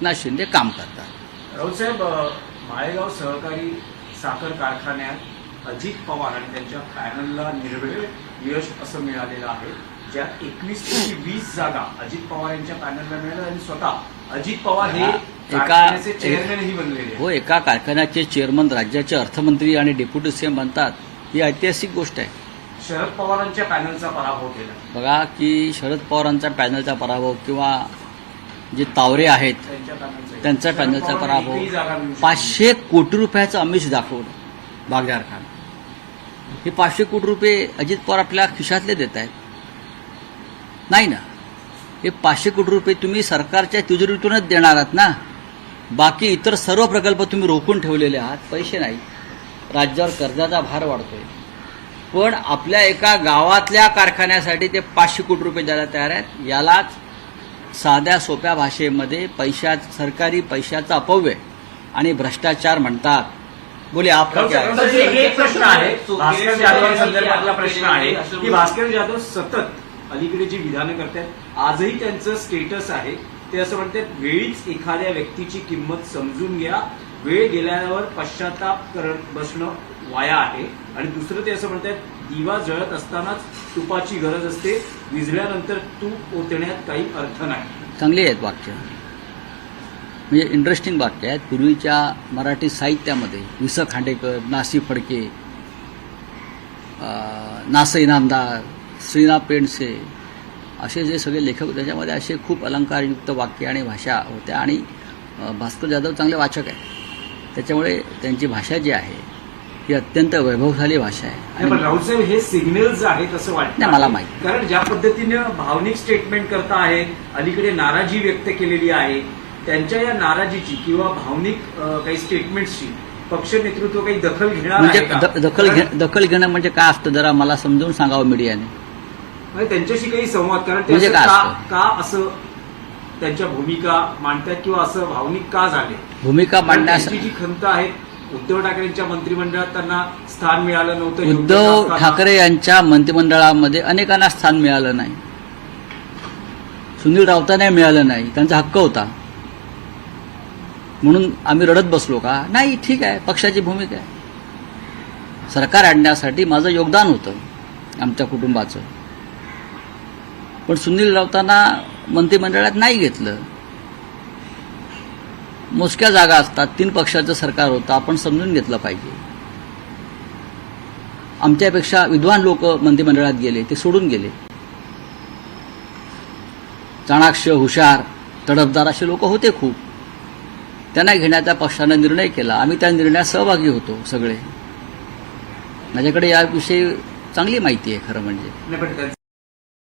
एकनाथ शिंदे काम करतात। राऊतसाहेब, माळेगाव सहकारी साखर कारखान्यात अजित पवार आणि त्यांच्या पॅनलला निर्वेळ यश असं मिळालेलं आहे, ज्यात 21 पैकी 20 जागा अजित पवार यांच्या पॅनलला मिळाल्या आणि स्वतः अजित पवार हे कारखान्याचे चेअरमॅनही बनलेले हो, एका कारखान्याचे चेअरमन राज्याचे अर्थमंत्री आणि डेप्युटी सीएम बनतात, ही ऐतिहासिक गोष्ट आहे। शरद पवारांच्या पॅनलचा पराभव केला बघा की शरद पवारांचा पॅनलचा पराभव किंवा जे तावरे आहेत त्यांचा पॅनलचा पराभव, 500 कोटी रुपयाचं आमिष दाखवलं बागदार खान। हे 500 कोटी रुपये अजित पवार आपल्या खिशातले देत आहेत नाही ना। हे 500 कोटी रुपये तुम्ही सरकारच्या तिजोरीतूनच देणार आहात ना, बाकी इतर सर्व प्रकल्प तुम्ही रोखून ठेवलेले आहात, पैसे नाही। राज्यावर कर्जाचा भार वाढतोय, पण आपल्या एका गावातल्या कारखान्यासाठी ते 500 कोटी रुपये द्यायला तयार आहेत। यालाच साध्या सोप्या भाषेमध्ये सरकारी पैशाचा अपव्यय आणि भ्रष्टाचार म्हणतात। बोले आपका क्या है? एक प्रश्न आहे, भास्कर जाधवांसंदर्भातला प्रश्न आहे की भास्कर जाधव सतत अलीकडे जी विधानं करतात, आजही त्यांचं स्टेटस आहे ते असं म्हणतात, वेळीच एखाद्या व्यक्तीची किंमत समजून घ्या, वेळ गेल्यावर पश्चाताप करत बसणं वाया आहे। आणि दुसरं ते असं म्हणतात, दिवा जळत असतानाच तुपाची गरज असते, विझल्यानंतर तूप ओतण्यात काही अर्थ नाही। चांगली आहेत वाक्य, म्हणजे इंटरेस्टिंग वाक्य आहेत। पूर्वीच्या मराठी साहित्यामध्ये वि स खांडेकर, नासी फडके, ना स इनामदार, श्रीनाथ पेंडसे असे जे सगळे लेखक होते, त्याच्यामध्ये असे खूप अलंकारयुक्त वाक्य आणि भाषा होत्या। आणि भास्कर जाधव चांगले वाचक आहेत, त्याच्यामुळे त्यांची भाषा जी आहे ही अत्यंत वैभवशाली भाषा आहे। पण राऊतसाहेब, हे सिग्नल्स आहेत असं वाटतं नाही मला माहिती, कारण ज्या पद्धतीनं भावनिक स्टेटमेंट करता आहेत, अलीकडे नाराजी व्यक्त केलेली आहे, त्यांच्या या नाराजीची किंवा भावनिक काही स्टेटमेंट्सची पक्ष नेतृत्व काही दखल घेणार म्हणजे आहे का? दखल घेणं म्हणजे काय असतं, जरा मला समजून सांगावं मीडियाने। म्हणजे त्यांच्याशी काही संवाद, कारण ते म्हणजे असं काय का असं त्यांच्या भूमिका मांडतात किंवा असं भावनिक का झाले? भूमिका मांडण्यासाठी जी खंत आहे, उद्धव ठाकरेंच्या मंत्रिमंडळात त्यांना स्थान मिळालं नव्हतं, उद्धव ठाकरे यांच्या मंत्रिमंडळामध्ये अनेकांना स्थान मिळालं नाही, सुनील राऊतांना मिळालं नाही, त्यांचा हक्क होता, म्हणून आम्ही रडत बसलो का? नाही, ठीक आहे, पक्षाची भूमिका आहे। सरकार आणण्यासाठी माझं योगदान होतं आमच्या कुटुंबाचं, पण सुनील राऊतांना मंत्रिमंडळात नाही घेतलं। मोजक्या जागा असतात, 3 पक्षाचं सरकार होतं, आपण समजून घेतलं पाहिजे। आमच्यापेक्षा विद्वान लोक मंत्रिमंडळात गेले, ते सोडून गेले। चाणाक्ष, हुशार, तडफदार असे लोक होते खूप, त्यांना घेण्याचा पक्षानं निर्णय केला, आम्ही त्या निर्णयात सहभागी होतो सगळे। माझ्याकडे याविषयी चांगली माहिती आहे खरं म्हणजे।